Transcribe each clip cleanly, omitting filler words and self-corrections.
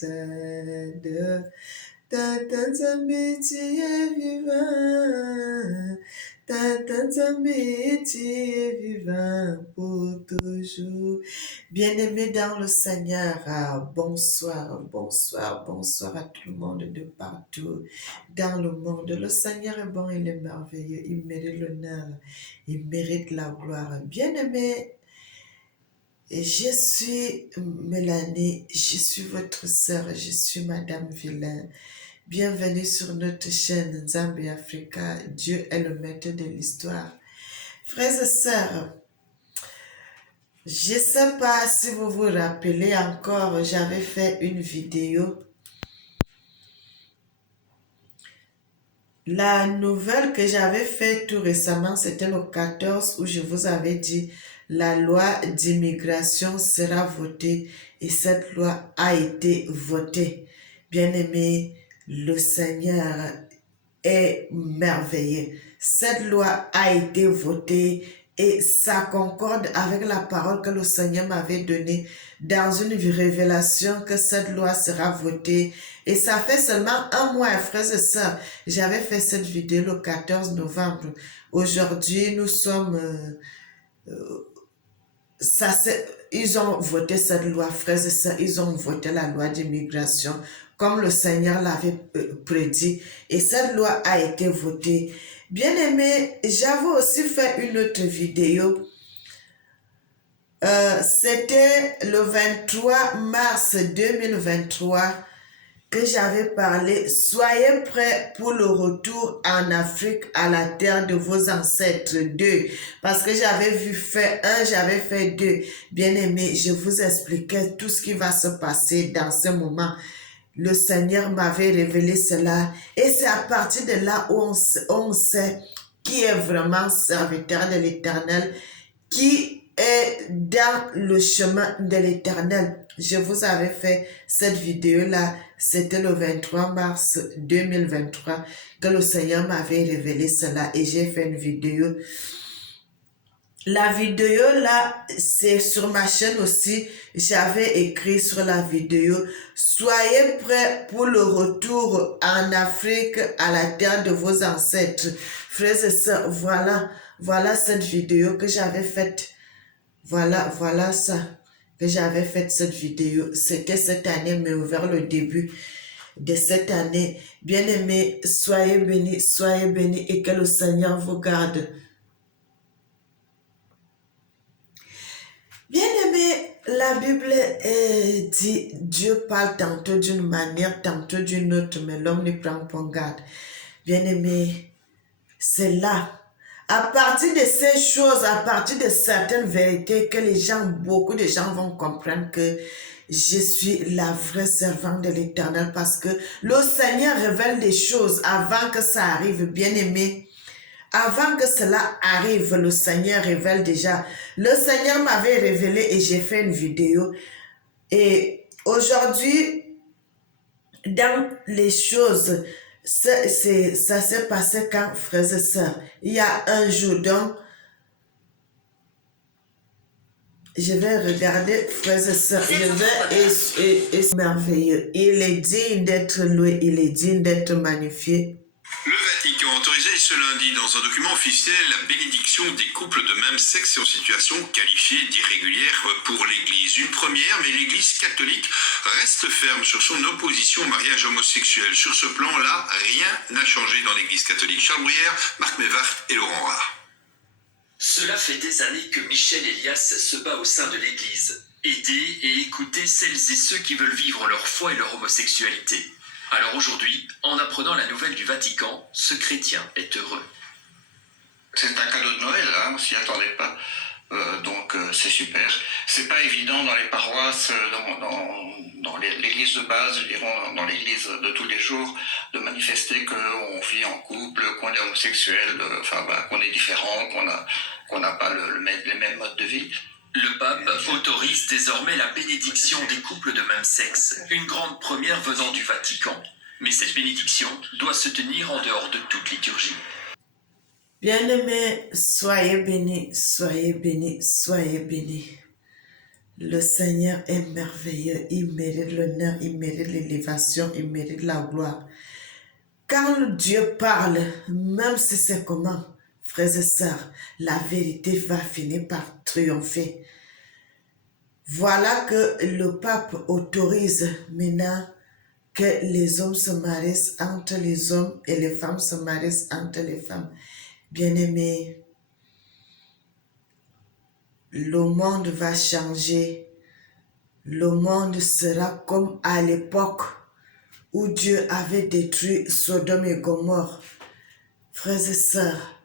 t'aide. Tata Nzambe, tu es vivant. Tata Nzambe, tu es vivant pour toujours. Bien-aimé dans le Seigneur, bonsoir, bonsoir, bonsoir à tout le monde de partout dans le monde. Le Seigneur est bon, il est merveilleux, il mérite l'honneur, il mérite la gloire. Bien-aimé, je suis Mélanie, je suis votre sœur, je suis Madame Villain. Bienvenue sur notre chaîne Nzambi Africa. Dieu est le maître de l'histoire. Frères et sœurs, je ne sais pas si vous vous rappelez encore, j'avais fait une vidéo. La nouvelle que j'avais faite tout récemment, c'était le 14 où je vous avais dit la loi d'immigration sera votée et cette loi a été votée. Bien-aimé, le Seigneur est merveilleux. Cette loi a été votée et ça concorde avec la parole que le Seigneur m'avait donnée dans une révélation que cette loi sera votée. Et ça fait seulement un mois, frères et sœurs. J'avais fait cette vidéo le 14 novembre. Aujourd'hui, nous sommes ils ont voté cette loi, frères et sœurs, ils ont voté la loi d'immigration comme le Seigneur l'avait prédit et cette loi a été votée. Bien aimé, j'avais aussi fait une autre vidéo. C'était le 23 mars 2023 que j'avais parlé. Soyez prêts pour le retour en Afrique à la terre de vos ancêtres. 2. Parce que j'avais vu faire 1, j'avais fait 2. Bien aimé, je vous expliquais tout ce qui va se passer dans ce moment. Le Seigneur m'avait révélé cela. Et c'est à partir de là où on sait qui est vraiment serviteur de l'Éternel, qui est dans le chemin de l'Éternel. Je vous avais fait cette vidéo-là, c'était le 23 mars 2023 que le Seigneur m'avait révélé cela et j'ai fait une vidéo. La vidéo là, c'est sur ma chaîne aussi, j'avais écrit sur la vidéo, soyez prêts pour le retour en Afrique à la terre de vos ancêtres. Frères et sœurs, voilà cette vidéo que j'avais faite. Voilà ça que j'avais fait cette vidéo. C'était cette année, mais vers le début de cette année. Bien-aimés, soyez bénis et que le Seigneur vous garde. Bien-aimés, la Bible dit, Dieu parle tantôt d'une manière, tantôt d'une autre, mais l'homme ne prend pas garde. Bien-aimés, c'est là. À partir de ces choses, à partir de certaines vérités que beaucoup de gens vont comprendre que je suis la vraie servante de l'Éternel parce que le Seigneur révèle des choses avant que ça arrive, bien-aimé. Avant que cela arrive, le Seigneur révèle déjà. Le Seigneur m'avait révélé et j'ai fait une vidéo. Et aujourd'hui, dans les choses, ça s'est passé quand, frères et sœurs, il y a un jour, donc, je vais regarder, frères et sœurs, et merveilleux. Il est digne d'être loué, il est digne d'être magnifié. Le Vatican a autorisé ce lundi dans un document officiel la bénédiction des couples de même sexe en situation qualifiée d'irrégulière pour l'Église. Une première, mais l'Église catholique reste ferme sur son opposition au mariage homosexuel. Sur ce plan-là, rien n'a changé dans l'Église catholique. Charles Bruyère, Marc Mévart et Laurent Rard. Cela fait des années que Michel Elias se bat au sein de l'Église. Aider et écouter celles et ceux qui veulent vivre leur foi et leur homosexualité. Alors aujourd'hui, en apprenant la nouvelle du Vatican, ce chrétien est heureux. C'est un cadeau de Noël, hein, on s'y attendait pas. Donc c'est super. C'est pas évident dans les paroisses, dans l'église de base, je dirais, dans l'église de tous les jours, de manifester qu'on vit en couple, qu'on est homosexuel, qu'on est différent, qu'on n'a pas les mêmes modes de vie. Le pape autorise désormais la bénédiction des couples de même sexe, une grande première venant du Vatican. Mais cette bénédiction doit se tenir en dehors de toute liturgie. Bien-aimés, soyez bénis, soyez bénis, soyez bénis. Le Seigneur est merveilleux, il mérite l'honneur, il mérite l'élévation, il mérite la gloire. Quand Dieu parle, même si c'est comment, frères et sœurs, la vérité va finir par triompher. Voilà que le pape autorise maintenant que les hommes se marient entre les hommes et les femmes se marient entre les femmes. Bien-aimés, le monde va changer. Le monde sera comme à l'époque où Dieu avait détruit Sodome et Gomorrhe. Frères et sœurs,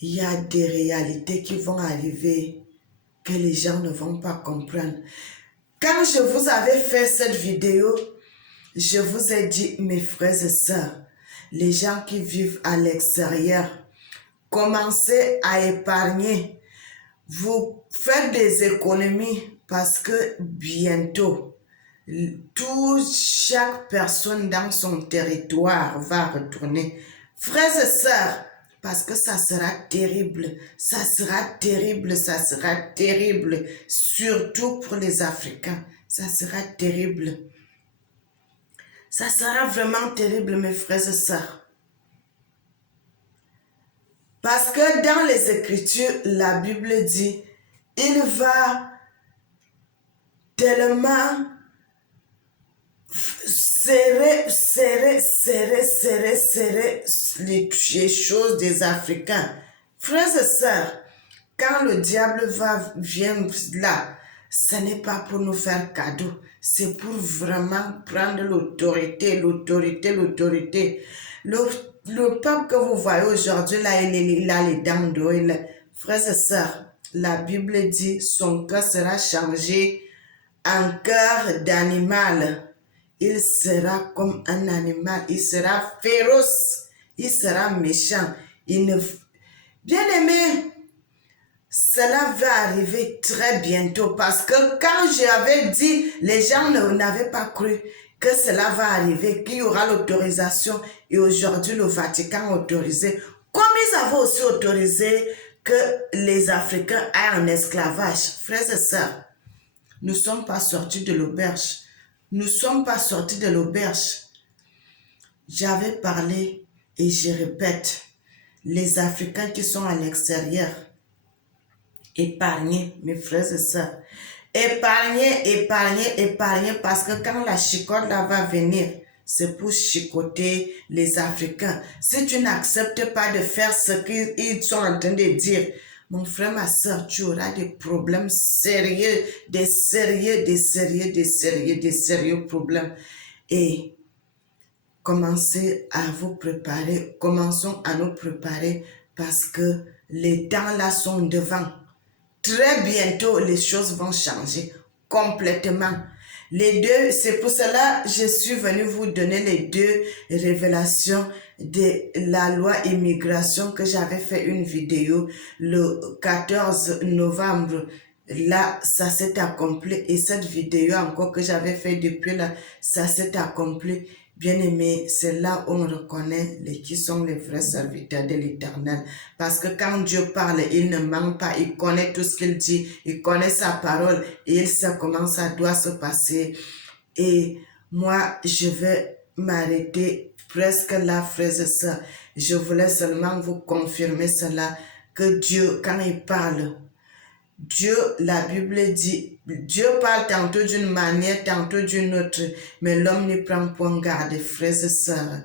il y a des réalités qui vont arriver que les gens ne vont pas comprendre. Quand je vous avais fait cette vidéo, je vous ai dit, mes frères et sœurs, les gens qui vivent à l'extérieur, commencez à épargner. Vous faites des économies parce que bientôt, chaque personne dans son territoire va retourner. Frères et sœurs, parce que ça sera terrible, ça sera terrible, ça sera terrible, surtout pour les Africains, ça sera terrible. Ça sera vraiment terrible, mes frères et sœurs. Parce que dans les Écritures, la Bible dit, il va tellement serrer les choses des Africains. Frères et sœurs, quand le diable vient là, ce n'est pas pour nous faire cadeau, c'est pour vraiment prendre l'autorité. Le peuple que vous voyez aujourd'hui, là, il a les dents d'or. Frères et sœurs, la Bible dit, son cœur sera changé en cœur d'animal. Il sera comme un animal, il sera féroce, il sera méchant. Bien-aimé, cela va arriver très bientôt parce que quand j'avais dit, les gens n'avaient pas cru que cela va arriver, qu'il y aura l'autorisation et aujourd'hui le Vatican a autorisé, comme ils avaient aussi autorisé que les Africains aient en esclavage. Frères et sœurs, nous ne sommes pas sortis de l'auberge. Nous ne sommes pas sortis de l'auberge. J'avais parlé et je répète, les Africains qui sont à l'extérieur, épargnez, mes frères et sœurs. Épargnez, parce que quand la chicote là va venir, c'est pour chicoter les Africains. Si tu n'acceptes pas de faire ce qu'ils sont en train de dire, mon frère, ma soeur, tu auras des problèmes sérieux, des sérieux problèmes. Et commencez à vous préparer, commençons à nous préparer parce que les temps là sont devant. Très bientôt, les choses vont changer complètement. Les deux, c'est pour cela que je suis venue vous donner les deux révélations de la loi immigration que j'avais fait une vidéo le 14 novembre. Là, ça s'est accompli et cette vidéo encore que j'avais fait depuis là, ça s'est accompli. Bien-aimé, c'est là où on reconnaît qui sont les vrais serviteurs de l'Éternel. Parce que quand Dieu parle, il ne ment pas, il connaît tout ce qu'il dit, il connaît sa parole et il sait comment ça doit se passer. Et moi, je vais m'arrêter presque là, frères et sœurs. Je voulais seulement vous confirmer cela, que Dieu, quand il parle, Dieu, la Bible dit, Dieu parle tantôt d'une manière, tantôt d'une autre, mais l'homme n'y prend point garde, frères et sœurs.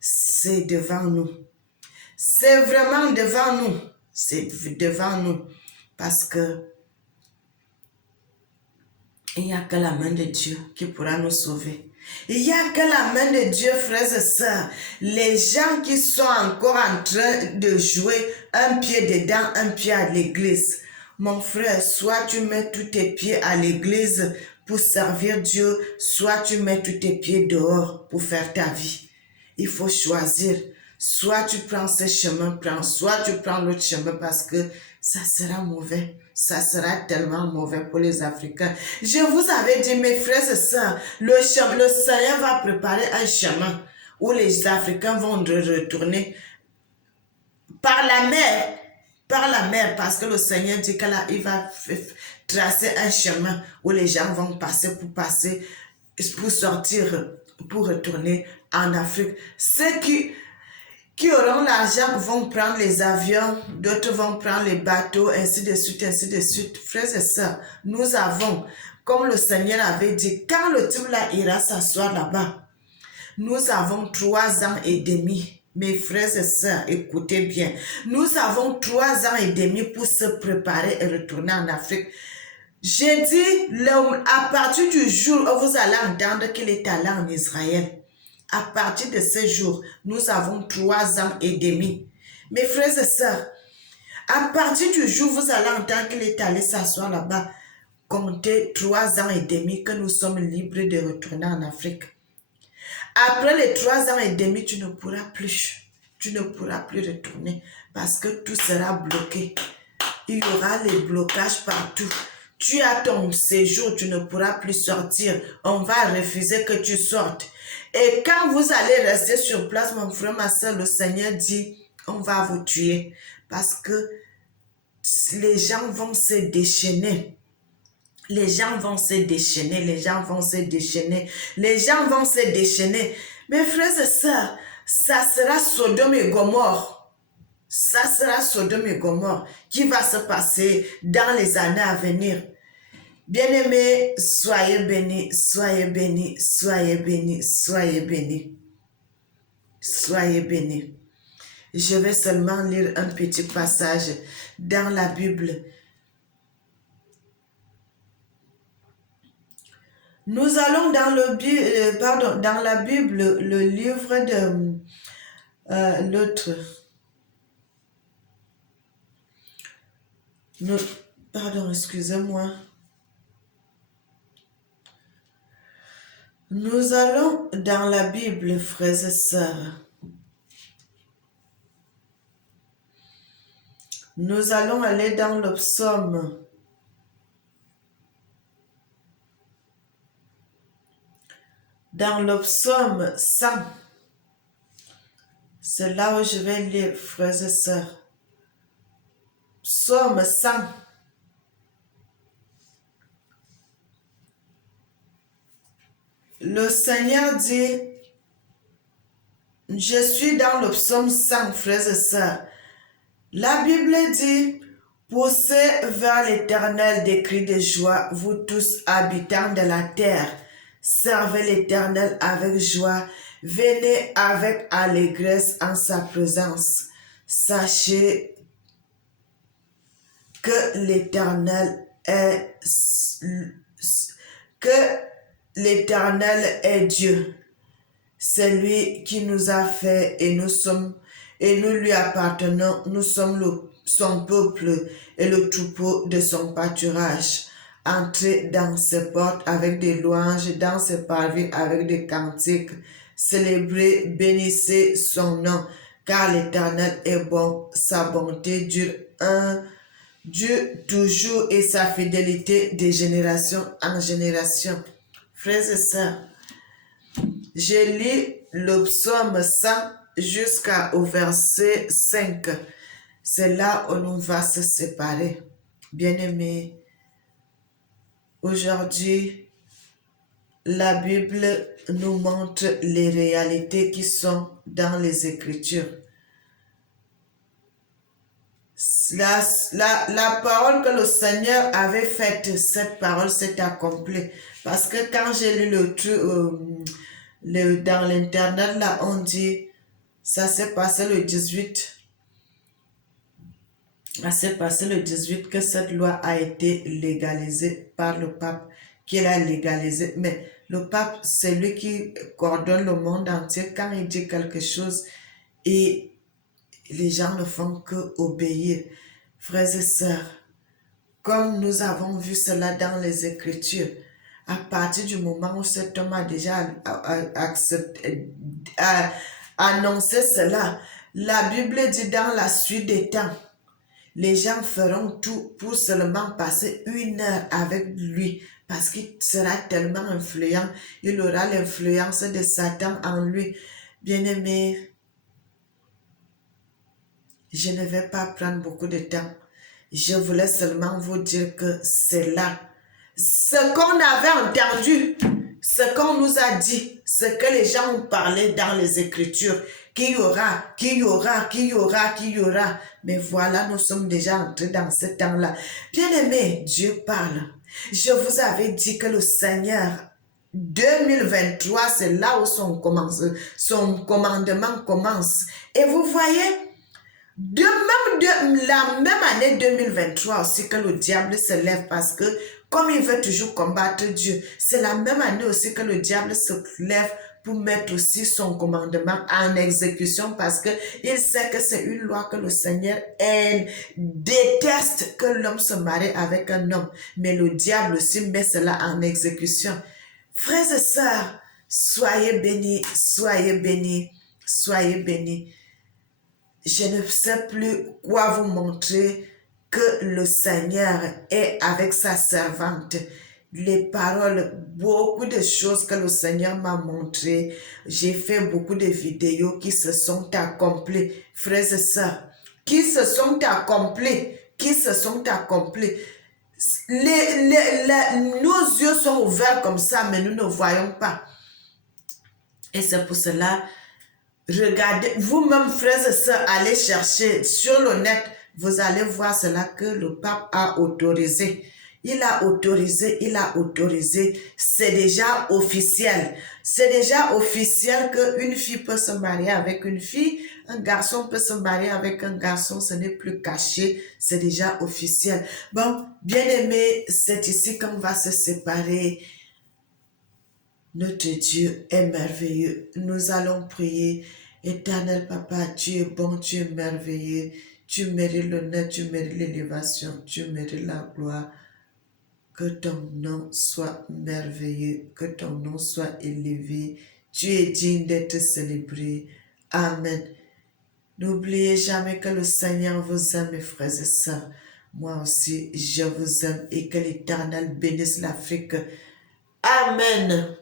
C'est devant nous. C'est vraiment devant nous. C'est devant nous. Parce que il n'y a que la main de Dieu qui pourra nous sauver. Il n'y a que la main de Dieu, frères et sœurs. Les gens qui sont encore en train de jouer un pied dedans, un pied à l'église. Mon frère, soit tu mets tous tes pieds à l'église pour servir Dieu, soit tu mets tous tes pieds dehors pour faire ta vie. Il faut choisir. Soit tu prends ce chemin, soit tu prends l'autre chemin parce que ça sera mauvais. Ça sera tellement mauvais pour les Africains. Je vous avais dit, mes frères et sœurs, le Seigneur va préparer un chemin où les Africains vont retourner par la mer. par la mer, parce que le Seigneur dit qu'il va tracer un chemin où les gens vont passer, pour sortir, pour retourner en Afrique. Ceux qui auront l'argent vont prendre les avions, d'autres vont prendre les bateaux, ainsi de suite, ainsi de suite. Frères et sœurs, nous avons, comme le Seigneur avait dit, quand le type là ira s'asseoir là-bas, nous avons 3 ans et demi. Mes frères et sœurs, écoutez bien. Nous avons 3 ans et demi pour se préparer et retourner en Afrique. J'ai dit, à partir du jour où vous allez entendre qu'il est allé en Israël, à partir de ce jour, nous avons 3 ans et demi. Mes frères et sœurs, à partir du jour où vous allez entendre qu'il est allé s'asseoir là-bas, comptez 3 ans et demi que nous sommes libres de retourner en Afrique. Après les 3 ans et demi, tu ne pourras plus retourner parce que tout sera bloqué. Il y aura les blocages partout. Tu as ton séjour, tu ne pourras plus sortir. On va refuser que tu sortes. Et quand vous allez rester sur place, mon frère, ma soeur, le Seigneur dit, on va vous tuer parce que les gens vont se déchaîner. Les gens vont se déchaîner, les gens vont se déchaîner, les gens vont se déchaîner. Mes frères et sœurs, ça sera Sodome et Gomorrhe. Ça sera Sodome et Gomorrhe qui va se passer dans les années à venir. Bien-aimés, soyez bénis, soyez bénis, soyez bénis, soyez bénis. Soyez bénis. Je vais seulement lire un petit passage dans la Bible. Nous allons dans la Bible, le livre de l'autre. Excusez-moi. Nous allons dans la Bible, frères et sœurs. Nous allons aller dans le psaume. Dans le psaume 100. C'est là où je vais lire, frères et sœurs. Psaume 100. Le Seigneur dit, je suis dans le psaume 100, frères et sœurs. La Bible dit, poussez vers l'Éternel des cris de joie, vous tous habitants de la terre. Servez l'Éternel avec joie, venez avec allégresse en sa présence. Sachez que l'Éternel est Dieu. C'est lui qui nous a fait et nous lui appartenons. Nous sommes son peuple et le troupeau de son pâturage. Entrez dans ses portes avec des louanges, dans ses parvis avec des cantiques. Célébrez, bénissez son nom, car l'Éternel est bon, sa bonté dure toujours et sa fidélité de génération en génération. Frères et sœurs, je lis le psaume 100 jusqu'au verset 5. C'est là où on va se séparer. Bien-aimés, aujourd'hui, la Bible nous montre les réalités qui sont dans les Écritures. La parole que le Seigneur avait faite, cette parole s'est accomplie. Parce que quand j'ai lu dans l'internet, là, on dit, ça s'est passé le 18. Ça s'est passé le 18 que cette loi a été légalisée par le pape, qu'il a légalisé. Mais le pape, c'est lui qui coordonne le monde entier. Quand il dit quelque chose, et les gens ne font que obéir. Frères et sœurs, comme nous avons vu cela dans les Écritures, à partir du moment où cet homme a déjà annoncé cela, la Bible dit dans la suite des temps, les gens feront tout pour seulement passer 1 heure avec lui parce qu'il sera tellement influent, il aura l'influence de Satan en lui. Bien-aimé, Je ne vais pas prendre beaucoup de temps. Je voulais seulement vous dire que c'est là. Ce qu'on avait entendu, ce qu'on nous a dit, ce que les gens ont parlé dans les Écritures, qu'il y aura, qu'il y aura, qu'il y aura, qu'il y aura. Mais voilà, nous sommes déjà entrés dans ce temps-là. Bien-aimé, Dieu parle. Je vous avais dit que le Seigneur, 2023, c'est là où son commandement commence. Et vous voyez, de la même année 2023 aussi que le diable se lève parce que comme il veut toujours combattre Dieu, c'est la même année aussi que le diable se lève pour mettre aussi son commandement en exécution parce que il sait que c'est une loi que le Seigneur déteste que l'homme se marie avec un homme. Mais le diable aussi met cela en exécution. Frères et sœurs, soyez bénis, soyez bénis, soyez bénis. Je ne sais plus quoi vous montrer que le Seigneur est avec sa servante. Les paroles, beaucoup de choses que le Seigneur m'a montrées. J'ai fait beaucoup de vidéos qui se sont accomplies, frères et sœurs, qui se sont accomplies, qui se sont accomplies. Nos yeux sont ouverts comme ça, mais nous ne voyons pas. Et c'est pour cela, regardez, vous-même, frères et sœurs, allez chercher sur le net, vous allez voir cela que le pape a autorisé. Il a autorisé, c'est déjà officiel. C'est déjà officiel qu'une fille peut se marier avec une fille, un garçon peut se marier avec un garçon, ce n'est plus caché, c'est déjà officiel. Bon, bien-aimés, c'est ici qu'on va se séparer. Notre Dieu est merveilleux. Nous allons prier. Éternel Papa, tu es bon, tu es merveilleux. Tu mérites l'honneur, tu mérites l'élévation, tu mérites la gloire. Que ton nom soit merveilleux, que ton nom soit élevé. Tu es digne d'être célébré. Amen. N'oubliez jamais que le Seigneur vous aime, mes frères et sœurs. Moi aussi, je vous aime et que l'Éternel bénisse l'Afrique. Amen.